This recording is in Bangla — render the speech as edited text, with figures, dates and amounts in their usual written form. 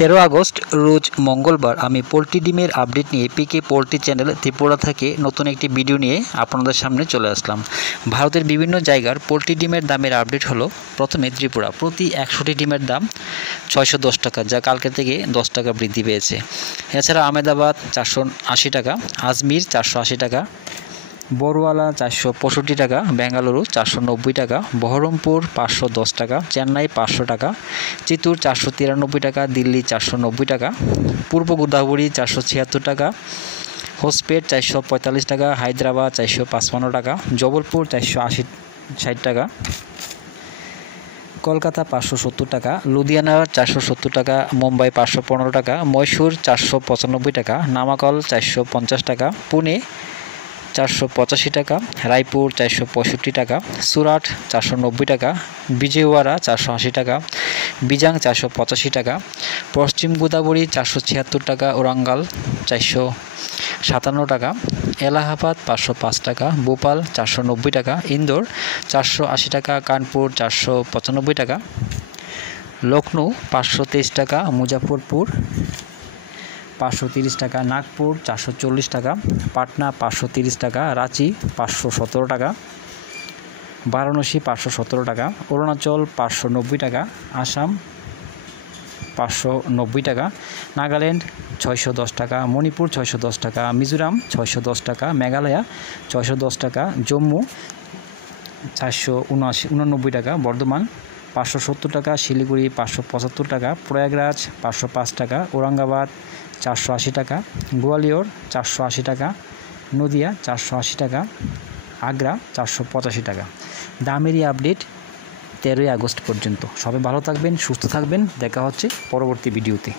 13 আগস্ট রোজ মঙ্গলবার আমি পোলট্রি ডিমের আপডেট নিয়ে পিকে পোলট্রি চ্যানেল ত্রিপুরা থেকে নতুন একটি ভিডিও নিয়ে আপনাদের সামনে চলে আসলাম। ভারতের বিভিন্ন জায়গার পোলট্রি ডিমের দামের আপডেট হলো। প্রথমে ত্রিপুরা, প্রতি 100টি ডিমের দাম 610 টাকা, যা কালকে থেকে 10 টাকা বৃদ্ধি পেয়েছে। এছাড়া আহমেদাবাদ 480 টাকা, আজমির 480 টাকা, বড়ওয়ালা 465 টাকা, বেঙ্গালুরু 490 টাকা, বহরমপুর 510 টাকা, চেন্নাই 500 টাকা, চিত্তুর 493 টাকা, দিল্লি 490 টাকা, পূর্ব গোদাবরী 476 টাকা, হোসপেট 445 টাকা, হায়দ্রাবাদ 455 টাকা, জবলপুর 460 টাকা, কলকাতা 570 টাকা, লুধিয়ানা 470 টাকা, মুম্বাই 515 টাকা, মহীশূর 495 টাকা, নামাকল 450 টাকা, পুনে 485 টাকা, রায়পুর 465 টাকা, সুরাট 490 টাকা, বিজয়ওয়াড়া 480 টাকা, বিজাং 485 টাকা, পশ্চিম গোদাবরী 476 টাকা, ওরাঙ্গাল 457 টাকা, এলাহাবাদ 505 টাকা, ভোপাল 490 টাকা, ইন্দোর 480 টাকা, কানপুর 495 টাকা, লখনৌ 523 টাকা, মুজাফরপুর 530 টাকা, নাগপুর 440 টাকা, পাটনা 530 টাকা, রাঁচি 517 টাকা, বারাণসী 517 টাকা, অরুণাচল 590 টাকা, আসাম 590 টাকা, নাগাল্যান্ড 610 টাকা, মণিপুর 610 টাকা, মিজোরাম 610 টাকা, মেঘালয়া 610 টাকা, জম্মু 489 টাকা, বর্ধমান 570 টাকা, শিলিগুড়ি 575 টাকা, প্রয়াগরাজ 505 টাকা, ঔরঙ্গাবাদ 480 টাকা, গোয়ালিয়র 480 টাকা, নদিয়া 480 টাকা, আগ্রা 485 টাকা। দামেরই আপডেট 13 আগস্ট পর্যন্ত। সবাই ভালো থাকবেন, সুস্থ থাকবেন। দেখা হচ্ছে পরবর্তী ভিডিওতে।